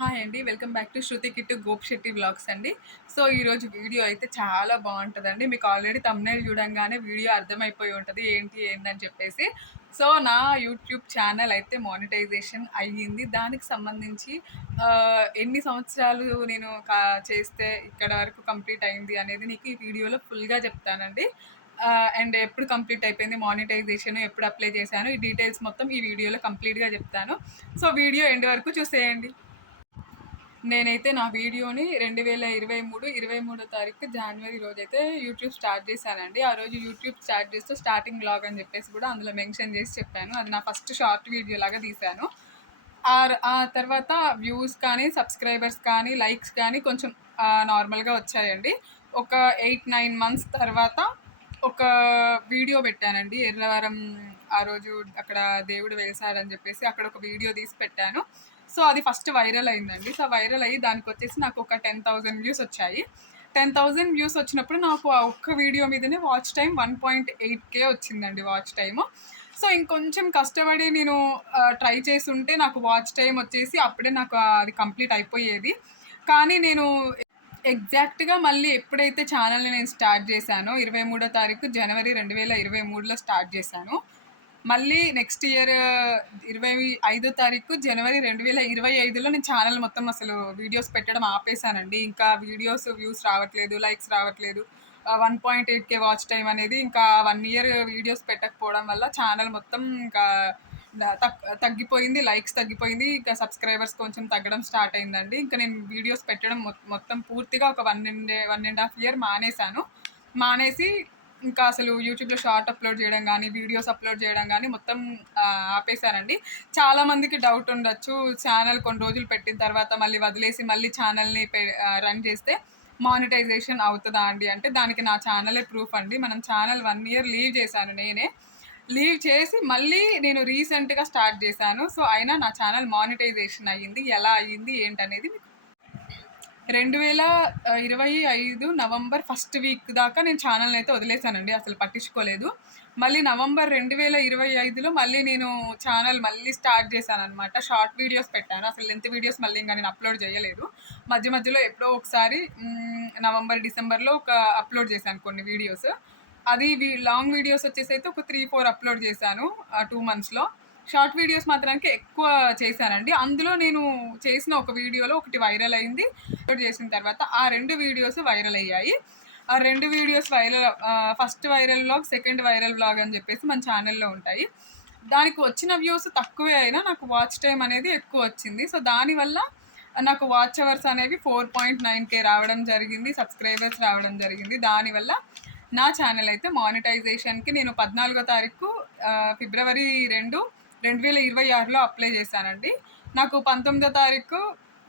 Hi అండి welcome back to Shruti Kittu Gop Shetty blogs అండి. So ఈరోజు video అయితే చాలా బాగుంటుందండి. మీకు ఆల్రెడీ తమ్నేల్ చూడంగానే వీడియో అర్థమైపోయి ఉంటుంది ఏంటి ఏందని చెప్పేసి. సో నా యూట్యూబ్ ఛానల్ అయితే మానిటైజేషన్ అయ్యింది. దానికి సంబంధించి ఎన్ని సంవత్సరాలు నేను చేస్తే ఇక్కడ వరకు కంప్లీట్ అయింది అనేది నీకు ఈ వీడియోలో ఫుల్గా చెప్తానండి. అండ్ ఎప్పుడు కంప్లీట్ అయిపోయింది మానిటైజేషన్ ఎప్పుడు అప్లై చేశాను ఈ డీటెయిల్స్ మొత్తం ఈ వీడియోలో కంప్లీట్గా చెప్తాను. సో వీడియో ఎండ్ వరకు చూసేయండి. నేనైతే నా వీడియోని రెండు వేల ఇరవై మూడు ఇరవై మూడో తారీఖు జనవరి రోజైతే యూట్యూబ్ స్టార్ట్ చేశానండి. ఆ రోజు యూట్యూబ్ స్టార్ట్ చేస్తూ స్టార్టింగ్ బ్లాగ్ అని చెప్పేసి కూడా అందులో మెన్షన్ చేసి చెప్పాను. అది నా ఫస్ట్ షార్ట్ వీడియో లాగా తీశాను. ఆ ఆ తర్వాత వ్యూస్ కానీ సబ్స్క్రైబర్స్ కానీ లైక్స్ కానీ కొంచెం నార్మల్గా వచ్చాయండి. ఒక ఎయిట్ నైన్ మంత్స్ తర్వాత ఒక వీడియో పెట్టానండి. ఎర్రవరం ఆ రోజు అక్కడ దేవుడు వెలిసాడని చెప్పేసి అక్కడ ఒక వీడియో తీసి పెట్టాను. సో అది ఫస్ట్ వైరల్ అయిందండి. సో వైరల్ అయ్యి దానికి వచ్చేసి నాకు ఒక టెన్ థౌజండ్ వ్యూస్ వచ్చాయి. టెన్ థౌజండ్ వ్యూస్ వచ్చినప్పుడు నాకు ఆ ఒక్క వీడియో మీదనే watch time one point eight K వచ్చిందండి వాచ్ టైము. సో ఇంకొంచెం కష్టపడి నేను ట్రై చేసి ఉంటే నాకు వాచ్ టైం వచ్చేసి అప్పుడే నాకు అది కంప్లీట్ అయిపోయేది. కానీ నేను ఎగ్జాక్ట్గా మళ్ళీ ఎప్పుడైతే ఛానల్ని నేను స్టార్ట్ చేశానో ఇరవై మూడో తారీఖు జనవరి రెండు వేల ఇరవై మూడులో స్టార్ట్ చేశాను. మళ్ళీ నెక్స్ట్ ఇయర్ ఇరవై ఐదో తారీఖు జనవరి రెండు వేల ఇరవై ఐదులో నేను ఛానల్ మొత్తం అసలు వీడియోస్ పెట్టడం ఆపేశానండి. ఇంకా వీడియోస్ వ్యూస్ రావట్లేదు లైక్స్ రావట్లేదు. One point eight K watch time అనేది ఇంకా వన్ ఇయర్ వీడియోస్ పెట్టకపోవడం వల్ల ఛానల్ మొత్తం ఇంకా తగ్గిపోయింది లైక్స్ తగ్గిపోయింది. ఇంకా సబ్స్క్రైబర్స్ కొంచెం తగ్గడం స్టార్ట్ అయిందండి. ఇంకా నేను వీడియోస్ పెట్టడం మొత్తం పూర్తిగా ఒక one and one and half year మానేశాను. మానేసి ఇంకా అసలు యూట్యూబ్లో షార్ట్ అప్లోడ్ చేయడం కానీ వీడియోస్ అప్లోడ్ చేయడం కానీ మొత్తం ఆ, ఆపేశానండి చాలా మందికి డౌట్ ఉండొచ్చు. ఛానల్ కొన్ని రోజులు పెట్టిన తర్వాత మళ్ళీ వదిలేసి మళ్ళీ ఛానల్ని రన్ చేస్తే మానిటైజేషన్ అవుతుందా అండి? అంటే దానికి నా ఛానలే ప్రూఫ్ అండి. మనం ఛానల్ వన్ ఇయర్ లీవ్ చేశాను నేనే. లీవ్ చేసి మళ్ళీ నేను రీసెంట్గా స్టార్ట్ చేశాను. సో అయినా నా ఛానల్ మానిటైజేషన్ అయ్యింది. ఎలా అయ్యింది ఏంటనేది మీకు రెండు వేల ఇరవై ఐదు నవంబర్ ఫస్ట్ వీక్ దాకా నేను ఛానల్ని అయితే వదిలేశానండి అసలు పట్టించుకోలేదు. మళ్ళీ నవంబర్ రెండు వేల ఇరవై ఐదులో మళ్ళీ నేను ఛానల్ మళ్ళీ స్టార్ట్ చేశాను అనమాట షార్ట్ వీడియోస్ పెట్టాను అసలు లెంత్ వీడియోస్ మళ్ళీ ఇంకా నేను అప్లోడ్ చేయలేదు. మధ్య మధ్యలో ఎప్పుడో ఒకసారి నవంబర్ డిసెంబర్లో ఒక అప్లోడ్ చేశాను కొన్ని వీడియోస్. అది వీ- లాంగ్ వీడియోస్ వచ్చేసి అయితే ఒక త్రీ ఫోర్ అప్లోడ్ చేశాను టూ మంత్స్లో. షార్ట్ వీడియోస్ మాత్రానికి ఎక్కువ చేశానండి. అందులో నేను చేసిన ఒక వీడియోలో ఒకటి వైరల్ అయింది. అప్లోడ్ చేసిన తర్వాత ఆ రెండు వీడియోస్ వైరల్ అయ్యాయి. ఆ రెండు videos viral first viral vlog second viral vlog అని చెప్పేసి మన ఛానల్లో ఉంటాయి. దానికి వచ్చిన వ్యూస్ తక్కువే అయినా నాకు వాచ్ టైం అనేది ఎక్కువ వచ్చింది. సో దానివల్ల నాకు వాచ్ అవర్స్ అనేవి ఫోర్ పాయింట్ నైన్ కే రావడం జరిగింది. సబ్స్క్రైబర్స్ రావడం జరిగింది. దానివల్ల నా ఛానల్ అయితే మానిటైజేషన్కి నేను పద్నాలుగో తారీఖు ఫిబ్రవరి రెండు రెండు వేల ఇరవై ఆరులో అప్లై చేశానండి. నాకు పంతొమ్మిదో తారీఖు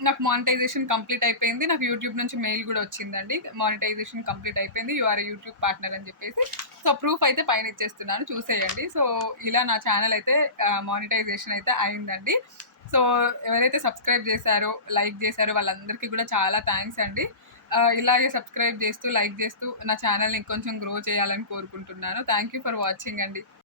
నాకు మానిటైజేషన్ కంప్లీట్ అయిపోయింది. నాకు యూట్యూబ్ నుంచి మెయిల్ కూడా వచ్చిందండి. మానిటైజేషన్ కంప్లీట్ అయిపోయింది. యు ఆర్ యూట్యూబ్ పార్ట్నర్ అని చెప్పేసి. సో ప్రూఫ్ అయితే పైన ఇచ్చేస్తున్నాను. చూసేయండి. సో ఇలా నా ఛానల్ అయితే మానిటైజేషన్ అయితే అయిందండి. సో ఎవరైతే సబ్స్క్రైబ్ చేశారో లైక్ చేశారో వాళ్ళందరికీ కూడా చాలా థ్యాంక్స్ అండి. ఇలాగే సబ్స్క్రైబ్ చేస్తూ లైక్ చేస్తూ నా ఛానల్ని ఇంకొంచెం గ్రో చేయాలని కోరుకుంటున్నాను. థ్యాంక్ యూ ఫర్ వాచింగ్ అండి.